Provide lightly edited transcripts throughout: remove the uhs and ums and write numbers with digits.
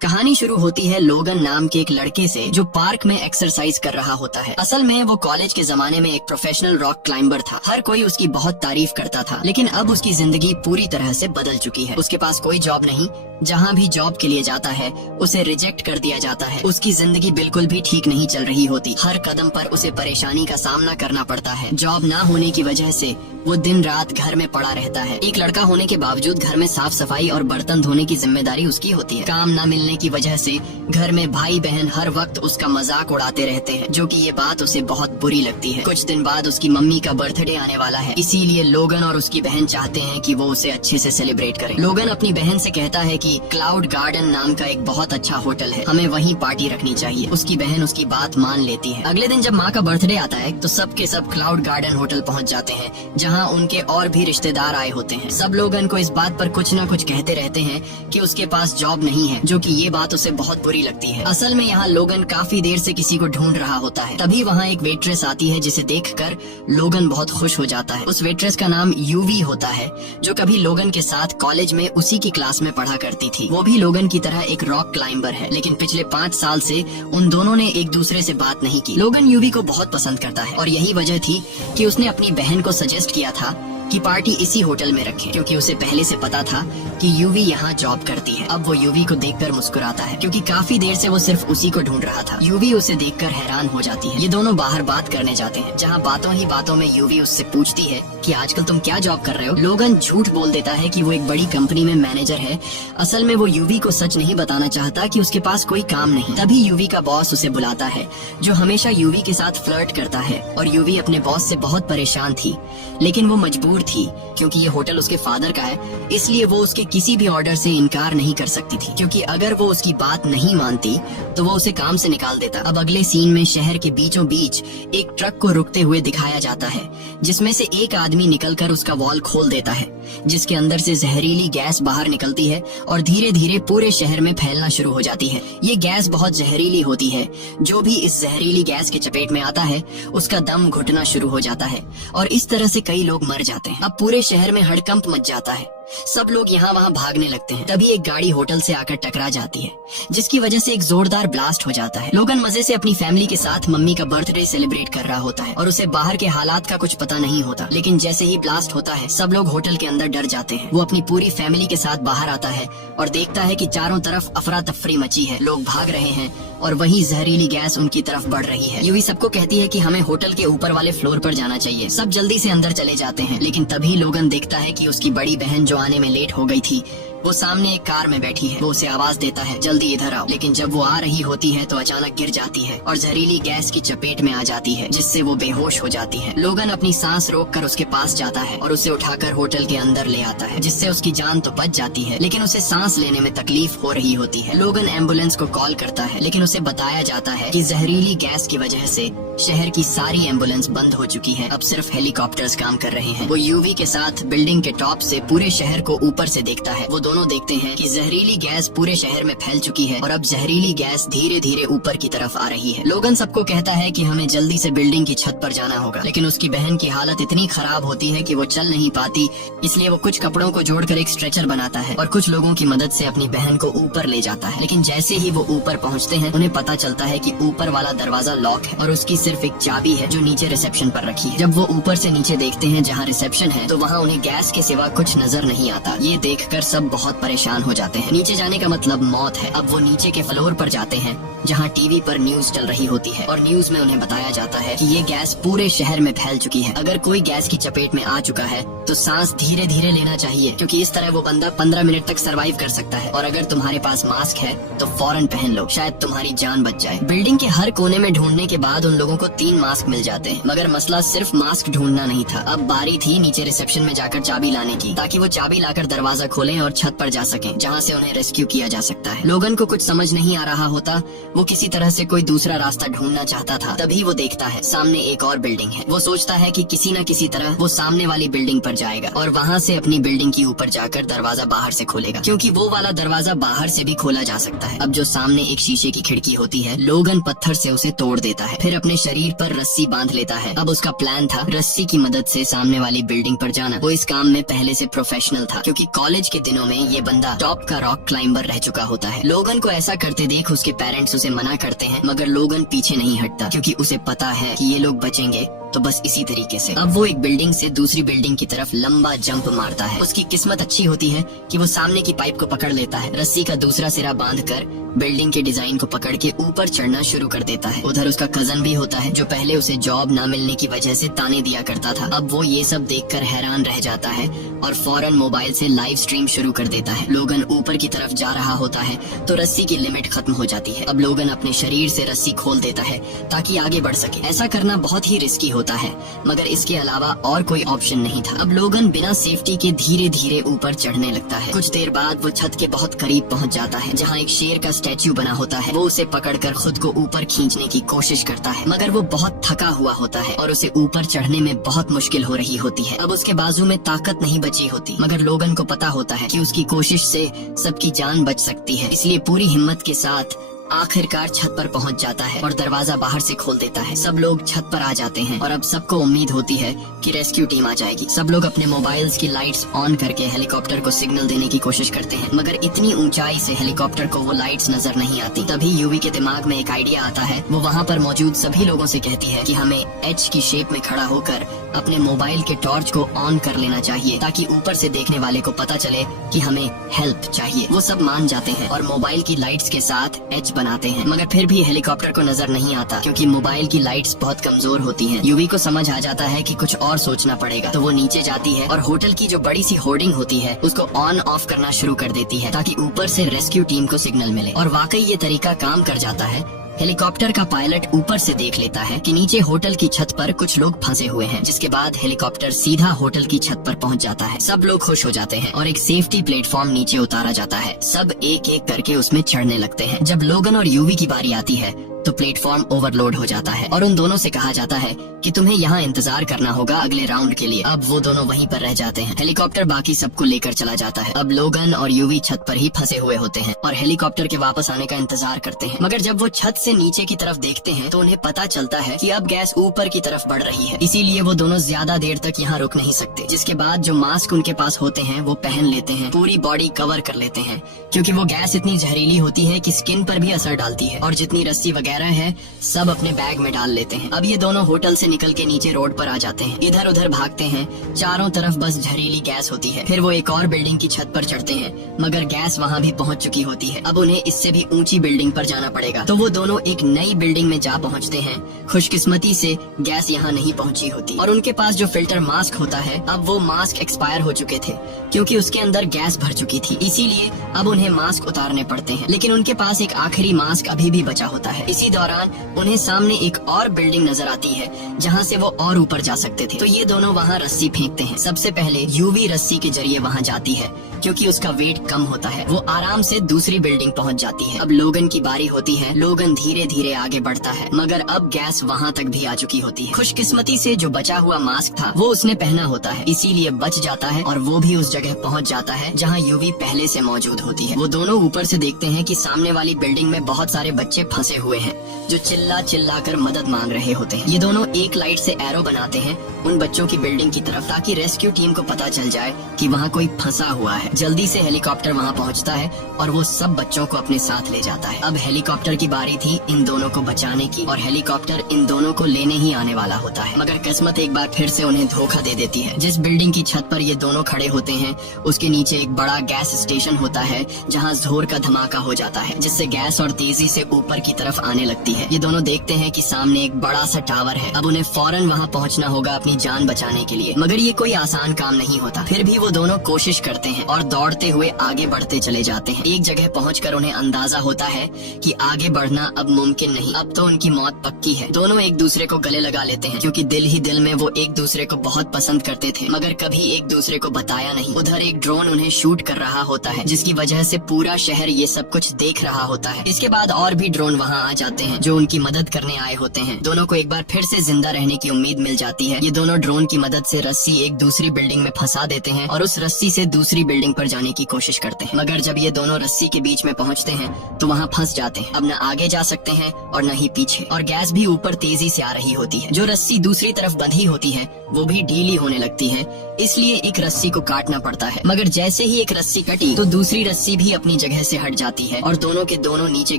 कहानी शुरू होती है लोगन नाम के एक लड़के से जो पार्क में एक्सरसाइज कर रहा होता है। असल में वो कॉलेज के जमाने में एक प्रोफेशनल रॉक क्लाइंबर था। हर कोई उसकी बहुत तारीफ करता था, लेकिन अब उसकी जिंदगी पूरी तरह से बदल चुकी है। उसके पास कोई जॉब नहीं, जहाँ भी जॉब के लिए जाता है उसे रिजेक्ट कर दिया जाता है। उसकी जिंदगी बिल्कुल भी ठीक नहीं चल रही होती। हर कदम पर उसे परेशानी का सामना करना पड़ता है। जॉब ना होने की वजह से वो दिन रात घर में पड़ा रहता है। एक लड़का होने के बावजूद घर में साफ सफाई और बर्तन धोने की जिम्मेदारी उसकी होती है। काम न मिलने की वजह से घर में भाई बहन हर वक्त उसका मजाक उड़ाते रहते हैं, जो कि ये बात उसे बहुत बुरी लगती है। कुछ दिन बाद उसकी मम्मी का बर्थडे आने वाला है, इसीलिए लोगन और उसकी बहन चाहते हैं कि वो उसे अच्छे से सेलिब्रेट करें। लोगन अपनी बहन से कहता है कि क्लाउड गार्डन नाम का एक बहुत अच्छा होटल है, हमें वहीं पार्टी रखनी चाहिए। उसकी बहन उसकी बात मान लेती है। अगले दिन जब माँ का बर्थडे आता है तो सब के सब क्लाउड गार्डन होटल पहुँच जाते हैं, जहाँ उनके और भी रिश्तेदार आए होते हैं। सब लोगन को इस बात पर कुछ न कुछ कहते रहते हैं कि उसके पास जॉब नहीं है, जो कि ये बात उसे बहुत बुरी लगती है। असल में यहाँ लोगन काफी देर से किसी को ढूंढ रहा होता है। तभी वहाँ एक वेट्रेस आती है, जिसे देखकर लोगन बहुत खुश हो जाता है। उस वेट्रेस का नाम यूवी होता है, जो कभी लोगन के साथ कॉलेज में उसी की क्लास में पढ़ा करती थी। वो भी लोगन की तरह एक रॉक क्लाइंबर है, लेकिन पिछले 5 साल से उन दोनों ने एक दूसरे से बात नहीं की। लोगन यूवी को बहुत पसंद करता है और यही वजह थी कि उसने अपनी बहन को सजेस्ट किया था कि पार्टी इसी होटल में रखें, क्योंकि उसे पहले से पता था कि यूवी यहाँ जॉब करती है। अब वो यूवी को देखकर मुस्कुराता है, क्योंकि काफी देर से वो सिर्फ उसी को ढूंढ रहा था। यूवी उसे देखकर हैरान हो जाती है। ये दोनों बाहर बात करने जाते हैं, जहाँ बातों ही बातों में यूवी उससे पूछती है कि आजकल तुम क्या जॉब कर रहे हो। लोगन झूठ बोल देता है कि वो एक बड़ी कंपनी में मैनेजर है। असल में वो यूवी को सच नहीं बताना चाहता कि उसके पास कोई काम नहीं। तभी यूवी का बॉस उसे बुलाता है, जो हमेशा यूवी के साथ फ्लर्ट करता है, और यूवी अपने बॉस से बहुत परेशान थी, लेकिन वो मजबूर थी क्योंकि ये होटल उसके फादर का है। इसलिए वो उसके किसी भी ऑर्डर से इनकार नहीं कर सकती थी, क्योंकि अगर वो उसकी बात नहीं मानती तो वो उसे काम से निकाल देता। अब अगले सीन में शहर के बीचों बीच एक ट्रक को रुकते हुए दिखाया जाता है, जिसमें से एक आदमी निकलकर उसका वॉल खोल देता है, जिसके अंदर से जहरीली गैस बाहर निकलती है और धीरे धीरे पूरे शहर में फैलना शुरू हो जाती है। ये गैस बहुत जहरीली होती है। जो भी इस जहरीली गैस के चपेट में आता है उसका दम घुटना शुरू हो जाता है, और इस तरह से कई लोग मर जाते हैं। अब पूरे शहर में हड़कंप मच जाता है। सब लोग यहाँ वहाँ भागने लगते हैं। तभी एक गाड़ी होटल से आकर टकरा जाती है, जिसकी वजह से एक जोरदार ब्लास्ट हो जाता है। लोगन मजे से अपनी फैमिली के साथ मम्मी का बर्थडे सेलिब्रेट कर रहा होता है और उसे बाहर के हालात का कुछ पता नहीं होता। लेकिन जैसे ही ब्लास्ट होता है सब लोग होटल के अंदर डर जाते हैं। वो अपनी पूरी फैमिली के साथ बाहर आता है और देखता है कि चारों तरफ अफरा तफरी मची है, लोग भाग रहे हैं और वहीं जहरीली गैस उनकी तरफ बढ़ रही है। यूवी सबको कहती है कि हमें होटल के ऊपर वाले फ्लोर पर जाना चाहिए। सब जल्दी से अंदर चले जाते हैं, लेकिन तभी लोगन देखता है कि उसकी बड़ी बहन जो आने में लेट हो गई थी, वो सामने एक कार में बैठी है। वो उसे आवाज देता है, जल्दी इधर आओ। लेकिन जब वो आ रही होती है तो अचानक गिर जाती है और जहरीली गैस की चपेट में आ जाती है, जिससे वो बेहोश हो जाती है। लोगन अपनी सांस रोककर उसके पास जाता है और उसे उठाकर होटल के अंदर ले आता है, जिससे उसकी जान तो बच जाती है, लेकिन उसे सांस लेने में तकलीफ हो रही होती है। लोगन एम्बुलेंस को कॉल करता है, लेकिन उसे बताया जाता है कि जहरीली गैस की वजह से शहर की सारी एम्बुलेंस बंद हो चुकी है। अब सिर्फ हेलीकॉप्टर्स काम कर रहे हैं। वो यूवी के साथ बिल्डिंग के टॉप से पूरे शहर को ऊपर से देखता है। वो दोनों देखते हैं कि जहरीली गैस पूरे शहर में फैल चुकी है और अब जहरीली गैस धीरे धीरे ऊपर की तरफ आ रही है। लोगन सबको कहता है कि हमें जल्दी से बिल्डिंग की छत पर जाना होगा, लेकिन उसकी बहन की हालत इतनी खराब होती है कि वो चल नहीं पाती। इसलिए वो कुछ कपड़ों को जोड़कर एक स्ट्रेचर बनाता है और कुछ लोगों की मदद से अपनी बहन को ऊपर ले जाता है। लेकिन जैसे ही वो ऊपर पहुँचते हैं उन्हें पता चलता है कि ऊपर वाला दरवाजा लॉक है और उसकी सिर्फ एक चाबी है जो नीचे रिसेप्शन पर रखी है। जब वो ऊपर से नीचे देखते हैं जहाँ रिसेप्शन है, तो वहाँ उन्हें गैस के सिवा कुछ नजर नहीं आता। ये देखकर सब बहुत परेशान हो जाते हैं। नीचे जाने का मतलब मौत है। अब वो नीचे के फ्लोर पर जाते हैं, जहाँ टीवी पर न्यूज चल रही होती है और न्यूज में उन्हें बताया जाता है कि ये गैस पूरे शहर में फैल चुकी है। अगर कोई गैस की चपेट में आ चुका है तो सांस धीरे धीरे लेना चाहिए, क्योंकि इस तरह वो बंदा 15 मिनट तक सरवाइव कर सकता है। और अगर तुम्हारे पास मास्क है तो फौरन पहन लो, शायद तुम्हारी जान बच जाए। बिल्डिंग के हर कोने में ढूंढने के बाद उन लोगों को 3 मास्क मिल जाते हैं, मगर मसला सिर्फ मास्क ढूंढना नहीं था। अब बारी थी नीचे रिसेप्शन में जाकर चाबी लाने की, ताकि वो चाबी लाकर दरवाजा खोलें और छत पर जा सकें, जहाँ से उन्हें रेस्क्यू किया जा सकता है। लोगन को कुछ समझ नहीं आ रहा होता। वो किसी तरह से कोई दूसरा रास्ता ढूंढना चाहता था। तभी वो देखता है सामने एक और बिल्डिंग है। वो सोचता है कि किसी न किसी तरह वो सामने वाली बिल्डिंग पर जाएगा और वहाँ से अपनी बिल्डिंग की ऊपर जाकर दरवाजा बाहर से खोलेगा, क्योंकि वो वाला दरवाजा बाहर से भी खोला जा सकता है। अब जो सामने एक शीशे की खिड़की होती है, लोगन पत्थर से उसे तोड़ देता है, फिर अपने शरीर पर रस्सी बांध लेता है। अब उसका प्लान था रस्सी की मदद से सामने वाली बिल्डिंग पर जाना। वो इस काम में पहले से प्रोफेशनल था, क्योंकि कॉलेज के दिनों में ये बंदा टॉप का रॉक क्लाइंबर रह चुका होता है। लोगन को ऐसा करते देख उसके पेरेंट्स उसे मना करते हैं, मगर लोगन पीछे नहीं हटता क्योंकि उसे पता है कि ये लोग बचेंगे तो बस इसी तरीके से। अब वो एक बिल्डिंग से दूसरी बिल्डिंग की तरफ लंबा जंप मारता है। उसकी किस्मत अच्छी होती है कि वो सामने की पाइप को पकड़ लेता है। रस्सी का दूसरा सिरा बांधकर बिल्डिंग के डिजाइन को पकड़ के ऊपर चढ़ना शुरू कर देता है। उधर उसका कजन भी होता है जो पहले उसे जॉब ना मिलने की वजह से ताने दिया करता था। अब वो ये सब देखकर हैरान रह जाता है और फौरन मोबाइल से लाइव स्ट्रीम शुरू कर देता है। लोगन ऊपर की तरफ जा रहा होता है तो रस्सी की लिमिट खत्म हो जाती है। अब लोगन अपने शरीर से रस्सी खोल देता है ताकि आगे बढ़ सके। ऐसा करना बहुत ही रिस्की होता है, मगर इसके अलावा और कोई ऑप्शन नहीं था। अब लोगन बिना सेफ्टी के धीरे धीरे ऊपर चढ़ने लगता है। कुछ देर बाद वो छत के बहुत करीब पहुंच जाता है जहां एक शेर का स्टैच्यू बना होता है। वो उसे पकड़कर खुद को ऊपर खींचने की कोशिश करता है, मगर वो बहुत थका हुआ होता है और उसे ऊपर चढ़ने में बहुत मुश्किल हो रही होती है। अब उसके बाजू में ताकत नहीं बची होती, मगर लोगन को पता होता है कि उसकी कोशिश से सबकी जान बच सकती है, इसलिए पूरी हिम्मत के साथ आखिरकार छत पर पहुंच जाता है और दरवाजा बाहर से खोल देता है। सब लोग छत पर आ जाते हैं और अब सबको उम्मीद होती है कि रेस्क्यू टीम आ जाएगी। सब लोग अपने मोबाइल्स की लाइट्स ऑन करके हेलीकॉप्टर को सिग्नल देने की कोशिश करते हैं, मगर इतनी ऊंचाई से हेलीकॉप्टर को वो लाइट्स नजर नहीं आती। तभी यूवी के दिमाग में एक आइडिया आता है। वो वहाँ पर मौजूद सभी लोगों से कहती है कि हमें एच की शेप में खड़ा होकर अपने मोबाइल के टॉर्च को ऑन कर लेना चाहिए ताकि ऊपर से देखने वाले को पता चले कि हमें हेल्प चाहिए। वो सब मान जाते हैं और मोबाइल की लाइट्स के साथ एच बनाते हैं, मगर फिर भी हेलीकॉप्टर को नजर नहीं आता क्योंकि मोबाइल की लाइट्स बहुत कमजोर होती हैं। यूवी को समझ आ जाता है कि कुछ और सोचना पड़ेगा, तो वो नीचे जाती है और होटल की जो बड़ी सी होर्डिंग होती है उसको ऑन ऑफ करना शुरू कर देती है ताकि ऊपर से रेस्क्यू टीम को सिग्नल मिले। और वाकई ये तरीका काम कर जाता है। हेलीकॉप्टर का पायलट ऊपर से देख लेता है कि नीचे होटल की छत पर कुछ लोग फंसे हुए हैं, जिसके बाद हेलीकॉप्टर सीधा होटल की छत पर पहुंच जाता है। सब लोग खुश हो जाते हैं और एक सेफ्टी प्लेटफॉर्म नीचे उतारा जाता है। सब एक एक करके उसमें चढ़ने लगते हैं। जब लोगन और यूवी की बारी आती है तो प्लेटफॉर्म ओवरलोड हो जाता है और उन दोनों से कहा जाता है कि तुम्हें यहाँ इंतजार करना होगा अगले राउंड के लिए। अब वो दोनों वहीं पर रह जाते हैं। हेलीकॉप्टर बाकी सबको लेकर चला जाता है। अब लोगन और यूवी छत पर ही फंसे हुए होते हैं और हेलीकॉप्टर के वापस आने का इंतजार करते हैं, मगर जब वो छत से नीचे की तरफ देखते हैं तो उन्हें पता चलता है कि अब गैस ऊपर की तरफ बढ़ रही है, इसीलिए वो दोनों ज्यादा देर तक यहाँ रुक नहीं सकते। जिसके बाद जो मास्क उनके पास होते हैं वो पहन लेते हैं, पूरी बॉडी कवर कर लेते हैं क्योंकि वो गैस इतनी जहरीली होती है कि स्किन पर भी असर डालती है। और जितनी रस्सी वगैरह है सब अपने बैग में डाल लेते हैं। अब ये दोनों होटल से निकल के नीचे रोड पर आ जाते हैं। इधर उधर भागते हैं, चारों तरफ बस जहरीली गैस होती है। फिर वो एक और बिल्डिंग की छत पर चढ़ते हैं, मगर गैस वहाँ भी पहुँच चुकी होती है। अब उन्हें इससे भी ऊंची बिल्डिंग पर जाना पड़ेगा, तो वो दोनों एक नई बिल्डिंग में जा पहुँचते हैं। खुशकिस्मती से गैस यहाँ नहीं पहुँची होती और उनके पास जो फिल्टर मास्क होता है, अब वो मास्क एक्सपायर हो चुके थे क्योंकि उसके अंदर गैस भर चुकी थी, इसीलिए अब उन्हें मास्क उतारने पड़ते हैं। लेकिन उनके पास एक आखिरी मास्क अभी भी बचा होता है। इसी दौरान उन्हें सामने एक और बिल्डिंग नजर आती है जहां से वो और ऊपर जा सकते थे, तो ये दोनों वहां रस्सी फेंकते हैं। सबसे पहले यूवी रस्सी के जरिए वहां जाती है क्योंकि उसका वेट कम होता है। वो आराम से दूसरी बिल्डिंग पहुंच जाती है। अब लोगन की बारी होती है। लोगन धीरे धीरे आगे बढ़ता है, मगर अब गैस वहां तक भी आ चुकी होती है। खुशकिस्मती से जो बचा हुआ मास्क था वो उसने पहना होता है, इसीलिए बच जाता है और वो भी उस जगह पहुंच जाता है जहां यूवी पहले से मौजूद होती है। वो दोनों ऊपर से देखते हैं कि सामने वाली बिल्डिंग में बहुत सारे बच्चे फंसे हुए हैं जो चिल्ला कर मदद मांग रहे होते हैं। ये दोनों एक लाइट से एरो बनाते हैं उन बच्चों की बिल्डिंग की तरफ ताकि रेस्क्यू टीम को पता चल जाए कि वहाँ कोई फंसा हुआ है। जल्दी से हेलीकॉप्टर वहाँ पहुँचता है और वो सब बच्चों को अपने साथ ले जाता है। अब हेलीकॉप्टर की बारी थी इन दोनों को बचाने की और हेलीकॉप्टर इन दोनों को लेने ही आने वाला होता है, मगर किस्मत एक बार फिर से उन्हें धोखा दे देती है। जिस बिल्डिंग की छत पर ये दोनों खड़े होते हैं उसके नीचे एक बड़ा गैस स्टेशन होता है जहाँ जोर का धमाका हो जाता है, जिससे गैस और तेजी से ऊपर की तरफ आने लगती है। ये दोनों देखते हैं कि सामने एक बड़ा सा टावर है। अब उन्हें फौरन वहाँ पहुँचना होगा अपनी जान बचाने के लिए, मगर ये कोई आसान काम नहीं होता। फिर भी वो दोनों कोशिश करते हैं और दौड़ते हुए आगे बढ़ते चले जाते हैं। एक जगह पहुंचकर उन्हें अंदाजा होता है कि आगे बढ़ना अब मुमकिन नहीं, अब तो उनकी मौत पक्की है। दोनों एक दूसरे को गले लगा लेते हैं क्योंकि दिल ही दिल में वो एक दूसरे को बहुत पसंद करते थे, मगर कभी एक दूसरे को बताया नहीं। उधर एक ड्रोन उन्हें शूट कर रहा होता है जिसकी वजह से पूरा शहर ये सब कुछ देख रहा होता है। इसके बाद और भी ड्रोन वहाँ आ जाते हैं जो उनकी मदद करने आए होते हैं। दोनों को एक बार फिर से जिंदा रहने की उम्मीद मिल जाती है। ये दोनों ड्रोन की मदद से रस्सी एक दूसरी बिल्डिंग में फंसा देते हैं और उस रस्सी से दूसरी बिल्डिंग लाइन पर जाने की कोशिश करते हैं, मगर जब ये दोनों रस्सी के बीच में पहुंचते हैं तो वहाँ फंस जाते हैं। अब न आगे जा सकते हैं और न ही पीछे, और गैस भी ऊपर तेजी से आ रही होती है। जो रस्सी दूसरी तरफ बंधी होती है वो भी ढीली होने लगती है, इसलिए एक रस्सी को काटना पड़ता है। मगर जैसे ही एक रस्सी कटी तो दूसरी रस्सी भी अपनी जगह से हट जाती है और दोनों के दोनों नीचे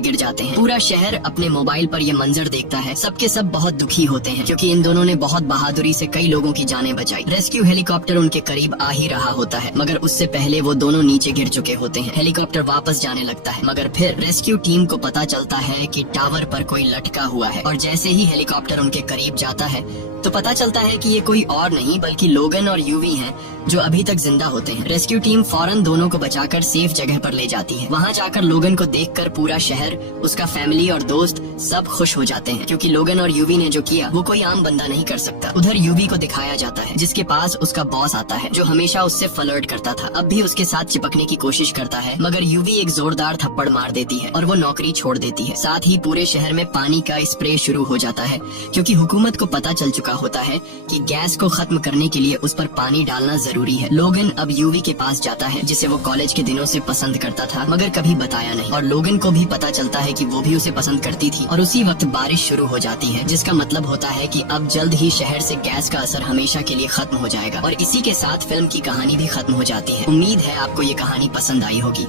गिर जाते हैं। पूरा शहर अपने मोबाइल पर यह मंजर देखता है। सबके सब बहुत दुखी होते हैं क्योंकि इन दोनों ने बहुत बहादुरी से कई लोगों की जानें बचाई। रेस्क्यू हेलीकॉप्टर उनके करीब आ ही रहा होता है, मगर उससे पहले वो दोनों नीचे गिर चुके होते हैं। हेलीकॉप्टर वापस जाने लगता है, मगर फिर रेस्क्यू टीम को पता चलता है कि टावर पर कोई लटका हुआ है, और जैसे ही हेलीकॉप्टर उनके करीब जाता है तो पता चलता है कि ये कोई और नहीं बल्कि लोगन और यूवी हैं जो अभी तक जिंदा होते हैं। रेस्क्यू टीम फौरन दोनों को बचाकर सेफ जगह पर ले जाती है। वहाँ जाकर लोगन को देखकर पूरा शहर, उसका फैमिली और दोस्त सब खुश हो जाते हैं, क्योंकि लोगन और यूवी ने जो किया वो कोई आम बंदा नहीं कर सकता। उधर यूवी को दिखाया जाता है जिसके पास उसका बॉस आता है जो हमेशा उससे फ्लर्ट करता था। अब भी उसके साथ चिपकने की कोशिश करता है, मगर यूवी एक जोरदार थप्पड़ मार देती है और वो नौकरी छोड़ देती है। साथ ही पूरे शहर में पानी का स्प्रे शुरू हो जाता है, क्योंकि हुकूमत को पता चल चुका होता है कि गैस को खत्म करने के लिए उस पर पानी डालना जरूरी है। लोगन अब यूवी के पास जाता है जिसे वो कॉलेज के दिनों से पसंद करता था, मगर कभी बताया नहीं, और लोगन को भी पता चलता है कि वो भी उसे पसंद करती थी। और उसी वक्त बारिश शुरू हो जाती है, जिसका मतलब होता है कि अब जल्द ही शहर से गैस का असर हमेशा के लिए खत्म हो जाएगा। और इसी के साथ फिल्म की कहानी भी खत्म हो जाती है। उम्मीद है आपको ये कहानी पसंद आई होगी।